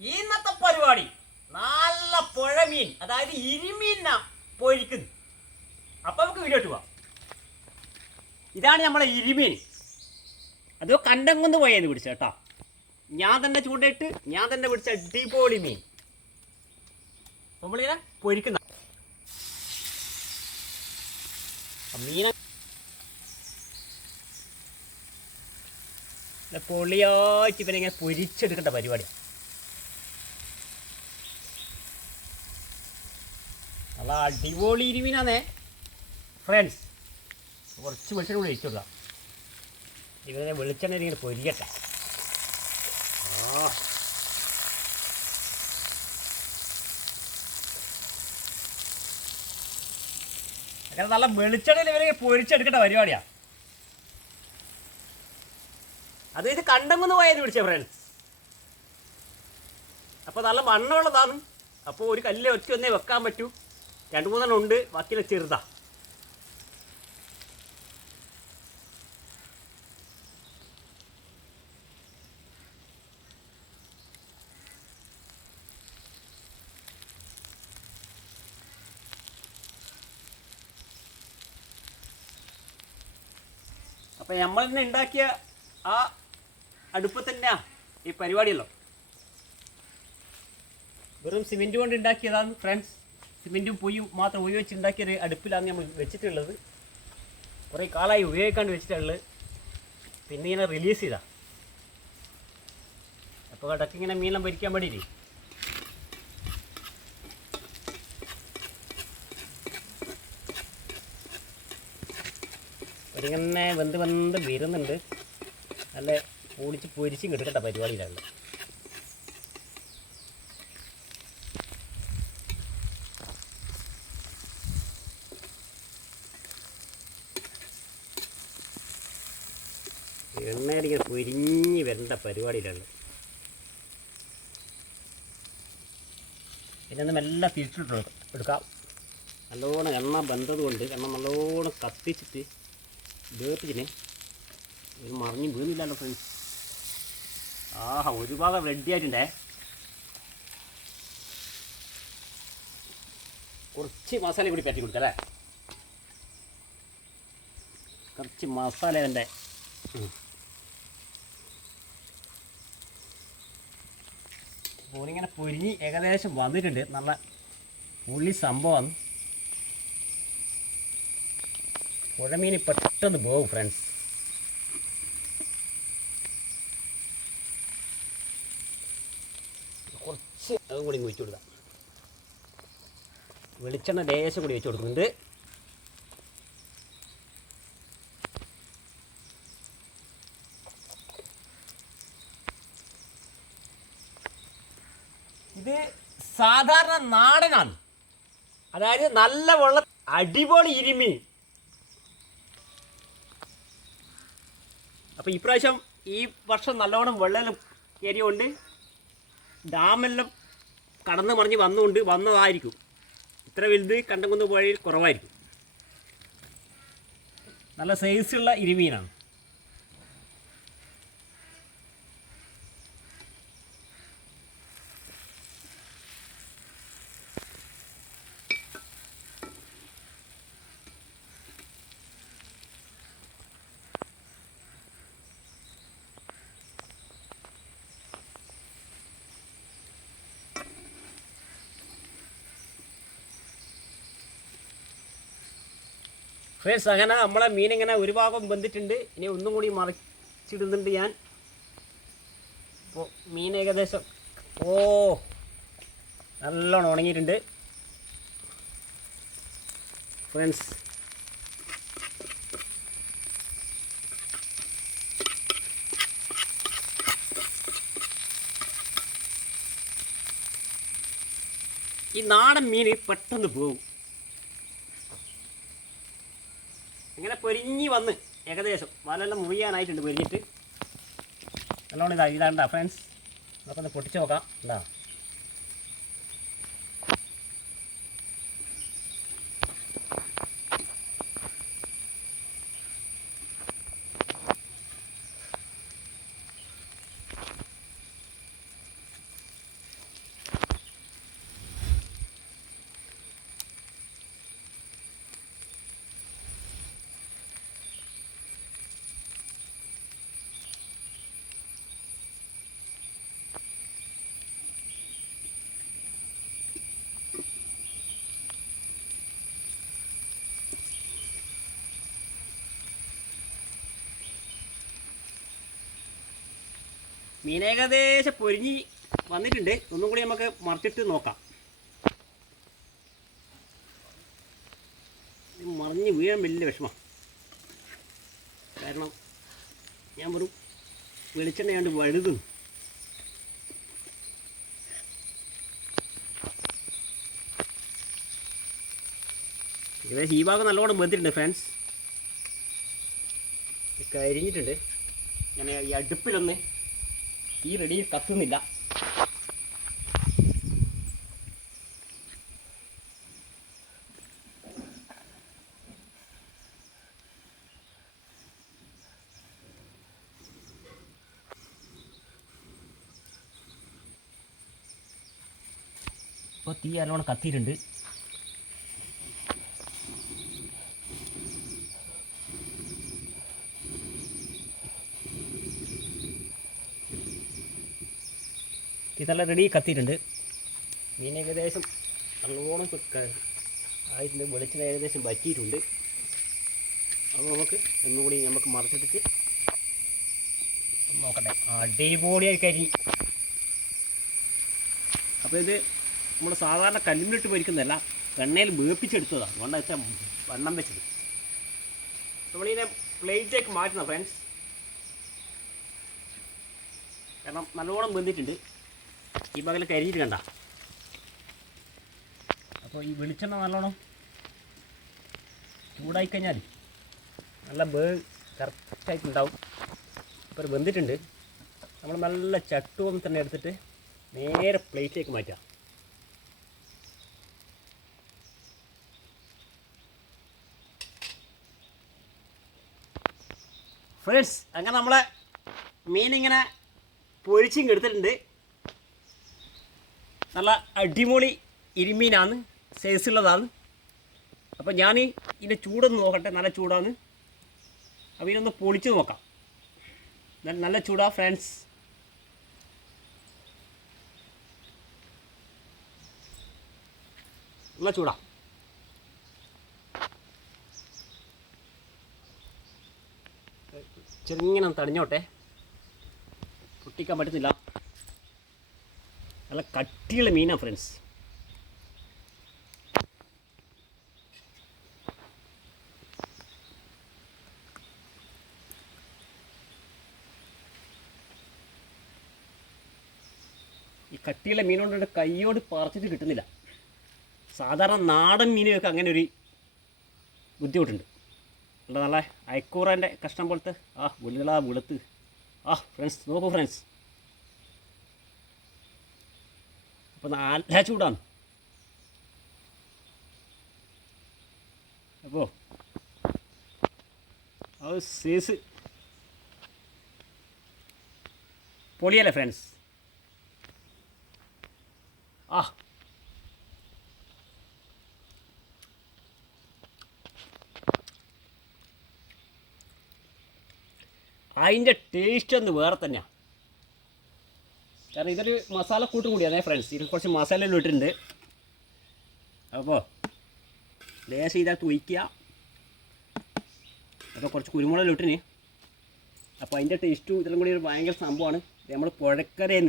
ഇന്നത്തെ പരിപാടി നല്ല പുഴമീൻ, അതായത് ഇരുമീനാ പൊരിക്കുന്നു. അപ്പം നമുക്ക് വീഡിയോ പോവാം. ഇതാണ് നമ്മളെ ഇരുമീൻ. അതോ കണ്ടംകൊന്ന് പോയെന്ന് പിടിച്ച കേട്ടോ. ഞാൻ തന്നെ ചൂണ്ടയിട്ട് ഞാൻ തന്നെ പിടിച്ച അടിപൊളി മീൻ നമ്മളിങ്ങനെ പൊരിക്കുന്ന മീന പൊളിയായിട്ട് ഇവനിങ്ങനെ പൊരിച്ചെടുക്കേണ്ട പരിപാടിയാണ്. നല്ല അടിപൊളി ഇരുമീനാന്നേ ഫ്രണ്ട്സ്. കുറച്ച് വെളിച്ചെണ്ണ കൂടി ഒഴിച്ചു കൊടുക്കാം. ഇവനെ വെളിച്ചെണ്ണ ഇങ്ങനെ പൊരിക്കട്ടെ. അങ്ങനെ നല്ല വെളിച്ചെണ്ണയിൽ ഇവരെ പൊരിച്ചെടുക്കേണ്ട പരിപാടിയാണ്. അത് ഇത് കണ്ടമെന്ന് പോയത് പിടിച്ച ഫ്രണ്ട്സ്. അപ്പോൾ നല്ല മണ്ണുള്ളതാണ്. അപ്പോൾ ഒരു കല്ല് ഒറ്റ വെക്കാൻ പറ്റൂ. 2-3 ഉണ്ട്, ബാക്കിയുള്ള ചെറുതാ. അപ്പം നമ്മൾ തന്നെ ഉണ്ടാക്കിയ ആ അടുപ്പ് തന്നെയാണ് ഈ പരിപാടിയല്ലോ. വെറും സിമെൻറ്റ് കൊണ്ട് ഉണ്ടാക്കിയതാണ് ഫ്രണ്ട്സ്. സിമെൻറ്റും പൊയ്യും മാത്രം ഉപയോഗിച്ച് ഉണ്ടാക്കിയൊരു അടുപ്പിലാണ് നമ്മൾ വെച്ചിട്ടുള്ളത്. കുറേ കാലമായി ഉപയോഗിക്കാണ്ട് വെച്ചിട്ടുള്ളത്. പിന്നെ ഇങ്ങനെ റിലീസ് ചെയ്താ. അപ്പോൾ ഇടയ്ക്ക് ഇങ്ങനെ മീനെല്ലാം പൊരിക്കാൻ വേണ്ടിയിട്ട് ഒരിങ്ങനെ വെന്ത് വരുന്നുണ്ട്. നല്ല പൊടിച്ച് പൊരിച്ചും കിടക്കേണ്ട പരിപാടിയിലാണ്. എണ്ണയിലിങ്ങനെ പൊരിഞ്ഞ് വരേണ്ട പരിപാടിയിലാണ്. പിന്നെ ഒന്ന് മെല്ലെ തിരിച്ചിട്ട് എടുക്കാം. നല്ലോണം എണ്ണ ബന്ധതുകൊണ്ട് എണ്ണ നല്ലോണം കത്തിച്ചിട്ട് വേപ്പിച്ചിന് ഇത് മറിഞ്ഞ് വീണില്ലല്ലോ ഫ്രണ്ട്സ്. ആഹാ, ഒരു ഭാഗം റെഡി ആയിട്ടുണ്ടേ. കുറച്ച് മസാല കൂടി പറ്റി കൊടുക്കല്ലേ. കുറച്ച് മസാല ഇതിൻ്റെ പോലിങ്ങനെ പൊരിഞ്ഞ് ഏകദേശം വന്നിട്ടുണ്ട്. നല്ല പുള്ളി സംഭവമാണ്. പുഴമീൻ പെട്ടെന്ന് പോകും ഫ്രണ്ട്സ്. കുറച്ച് അതും കൂടി വെച്ച് കൊടുക്കാം. വെളിച്ചെണ്ണ ലേശം കൂടി വെച്ച് കൊടുക്കുന്നുണ്ട്. ഇത് സാധാരണ നാടനാണ്, അതായത് നല്ല വെള്ള അടിപൊളി ഇരുമീൻ. അപ്പോൾ ഇപ്രാവശ്യം ഈ വർഷം നല്ലോണം വെള്ളം കയറിയുകൊണ്ട് ഡാമെല്ലാം കടന്ന് മറിഞ്ഞ് വന്നതായിരിക്കും. ഇത്ര വലുത് കണ്ടംകുന്ന് പുഴയിൽ കുറവായിരിക്കും. നല്ല സൈസുള്ള ഇരുമീനാണ്. ഫ്രണ്ട്സ്, അങ്ങനെ നമ്മളെ മീനിങ്ങനെ ഒരു ഭാഗം വെന്തിട്ടുണ്ട്. ഇനി ഒന്നും കൂടി മറിച്ചിടുന്നുണ്ട് ഞാൻ. അപ്പോൾ മീൻ ഏകദേശം നല്ലോണം ഉണങ്ങിയിട്ടുണ്ട് ഫ്രണ്ട്സ്. ഈ നാടൻ മീൻ പെട്ടെന്ന് പോകും. ഇങ്ങനെ പൊരിഞ്ഞ് വന്ന് ഏകദേശം വലെല്ലാം മുറിയാനായിട്ടുണ്ട്. പൊരിഞ്ഞിട്ട് നല്ലോണം ഇതാണ്ട ഫ്രണ്ട്സ്. നമുക്കൊന്ന് പൊട്ടിച്ച് നോക്കാം. എന്താ മീൻ ഏകദേശം പൊരിഞ്ഞ് വന്നിട്ടുണ്ട്. ഒന്നും കൂടി നമുക്ക് മറിച്ചിട്ട് നോക്കാം. മറിഞ്ഞ് വീഴാൻ വലിയ വിഷമം. കാരണം ഞാൻ വെറും വെളിച്ചെണ്ണ കൊണ്ട് വഴുതുന്നു. ഏകദേശം ഈ ഭാഗം നല്ലോണം വെന്തിട്ടുണ്ട് ഫ്രണ്ട്സ്. കരിഞ്ഞിട്ടുണ്ട്. ഞാൻ ഈ അടുപ്പിലൊന്ന് തീ റെഡി കത്തുന്നില്ല. ഇപ്പോൾ തീ നല്ലോണം കത്തിയിട്ടുണ്ട്. ഇതെല്ലാം റെഡി കത്തിയിട്ടുണ്ട്. മീൻ ഏകദേശം നല്ലോണം ആയിട്ടുണ്ട്. വെളിച്ചെണ്ണ ഏകദേശം വറ്റിയിട്ടുണ്ട്. അപ്പോൾ ഒന്നുകൂടി നമുക്ക് മറച്ചിട്ടിട്ട് നോക്കട്ടെ. അടിപൊളിയായി കരിഞ്ഞ്. അപ്പോൾ ഇത് നമ്മൾ സാധാരണ കല്ലിലിട്ട് പൊരിക്കുന്നതല്ല, എണ്ണയിൽ വേപ്പിച്ചെടുത്തതാണ്. അതുകൊണ്ടാണ് വെച്ചാൽ വണ്ണം വെച്ചത്. നമ്മളിതിനെ പ്ലേറ്റിലേക്ക് മാറ്റുന്ന ഫ്രണ്ട്സ്. കാരണം നല്ലോണം വെന്തിട്ടുണ്ട്. ഈ പകൽ കരിഞ്ഞിട്ട് കണ്ട. അപ്പോൾ ഈ വെളിച്ചെണ്ണ നല്ലോണം ചൂടായിക്കഴിഞ്ഞാൽ നല്ല കറക്റ്റായിട്ടുണ്ടാവും. ഇപ്പോൾ വെന്തിട്ടുണ്ട്. നമ്മൾ നല്ല ചട്ടുവം തന്നെ എടുത്തിട്ട് നേരെ പ്ലേറ്റിലേക്ക് മാറ്റാം. ഫ്രണ്ട്സ്, അങ്ങനെ നമ്മളെ മീനിങ്ങനെ പൊരിച്ചും എടുത്തിട്ടുണ്ട്. നല്ല അടിപൊളി ഇരുമീനാണ്, സൈസുള്ളതാണ്. അപ്പോൾ ഞാൻ ഇതിൻ്റെ ചൂടൊന്ന് നോക്കട്ടെ. നല്ല ചൂടാണ്. അപ്പോൾ ഇതിനൊന്ന് പൊളിച്ച് നോക്കാം. നല്ല ചൂടാ ഫ്രണ്ട്സ്. നല്ല ചൂടാ. ചെറുങ്ങനെ തടഞ്ഞോട്ടെ. പൊട്ടിക്കാൻ പറ്റുന്നില്ല. നല്ല കട്ടിയുള്ള മീനാണ് ഫ്രണ്ട്സ്. ഈ കട്ടിയുള്ള മീൻ കൊണ്ട് കൈയോട് പറിച്ചിട്ട് കിട്ടുന്നില്ല. സാധാരണ നാടൻ മീനുകൾക്ക് അങ്ങനെ ഒരു ബുദ്ധിമുട്ടുണ്ട്. നല്ല അയക്കൂറേൻ്റെ കഷ്ണം പോലത്തെ വെളുത്ത്. ഫ്രണ്ട്സ് നോക്കൂ ഫ്രണ്ട്സ്. അപ്പോൾ നല്ല ചൂടാണ്. അപ്പോൾ അത് സൈസ് പൊളിയല്ലേ ഫ്രണ്ട്സ്. അതിൻ്റെ ടേസ്റ്റ് ഒന്ന് വേറെ തന്നെയാണ്. കാരണം ഇതൊരു മസാലക്കൂട്ടും കൂടിയാണ് ഫ്രണ്ട്സ്. ഇതിൽ കുറച്ച് മസാല ഇട്ടിട്ടുണ്ട്. അപ്പോൾ ലേശം ഇതിനകത്ത് ഒഴിക്കുക. അപ്പോൾ കുറച്ച് കുരുമുളക് ഇട്ടിന്. അപ്പോൾ അതിൻ്റെ ടേസ്റ്റും ഇതെല്ലാം കൂടി ഒരു ഭയങ്കര സംഭവമാണ്. നമ്മൾ പുഴക്കരയിൽ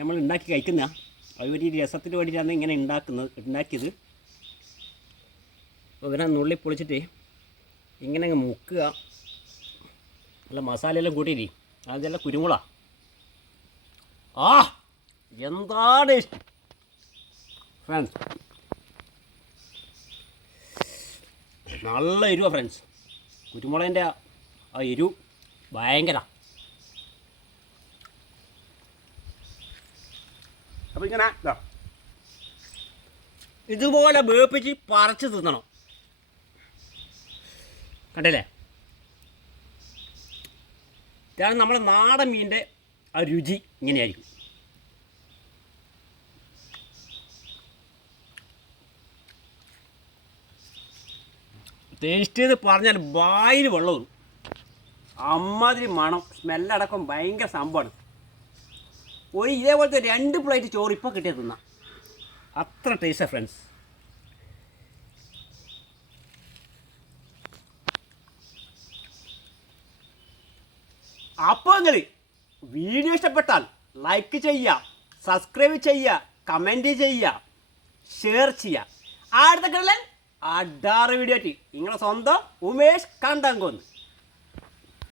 നമ്മൾ ഉണ്ടാക്കി കഴിക്കുന്ന ഒരു രസത്തിന് വേണ്ടിയിട്ടാണ് ഇങ്ങനെ ഉണ്ടാക്കിയത്. അപ്പോൾ ഇവനെ നുള്ളി പൊളിച്ചിട്ട് ഇങ്ങനെ അങ്ങ് മുക്കുക. നല്ല മസാലയെല്ലാം കൂട്ടിയിട്ട് അതെല്ലാം കുരുമുളക്. എന്താ ടേസ്റ്റ് ഫ്രണ്ട്സ്. നല്ല എരിവാ ഫ്രണ്ട്സ്. കുരുമുളകിൻ്റെ ആ എരിവ് ഭയങ്കര. അപ്പോൾ ഇങ്ങനെ ഇതുപോലെ വേപ്പിച്ച് പറിച്ച് തിന്നണം. കണ്ടില്ലേ? കാരണം നമ്മുടെ നാടൻ മീനിൻ്റെ ആ രുചി ഇങ്ങനെയായിരിക്കും. ടേസ്റ്റ് ചെയ്ത് പറഞ്ഞാൽ വായിൽ വെള്ളം വരും. അമ്മാതിരി മണം, സ്മെല്ലടക്കം ഭയങ്കര സംഭവമാണ്. ഇതേപോലത്തെ 2 പ്ലേറ്റ് ചോറ് ഇപ്പോൾ കിട്ടിയ തിന്നാം. അത്ര ടേസ്റ്റാണ് ഫ്രണ്ട്സ്. അപ്പങ്ങൾ വീഡിയോ ഇഷ്ടപ്പെട്ടാൽ ലൈക്ക് ചെയ്യുക, സബ്സ്ക്രൈബ് ചെയ്യുക, കമൻറ്റ് ചെയ്യുക, ഷെയർ ചെയ്യുക. അടുത്ത കിടലൻ അഡാറ് വീഡിയോ ആയിട്ട് നിങ്ങളെ സ്വന്തം ഉമേഷ് കണ്ടങ്കോന്ന്.